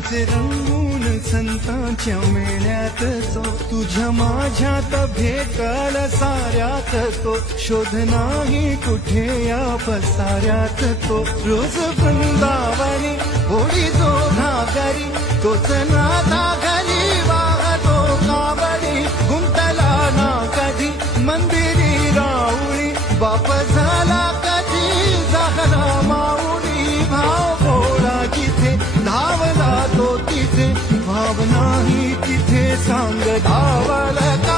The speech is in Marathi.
भावात रंगून संतांच्या मेळ्यात तो तुझ्या माझ्यात भेटल साऱ्यात तो शोध नाही कुठे या पसाऱ्यात तो रोज वृंदावनी होळी जो घागरी तोच नादा घरी वाहतो कावडी गुंतला ना कधी मंदिरी राऊळी बाप झाला कधी झाला माऊली भाव भोळा जिथे धावला तो तिथे भाव नाही तिथे सांग धावला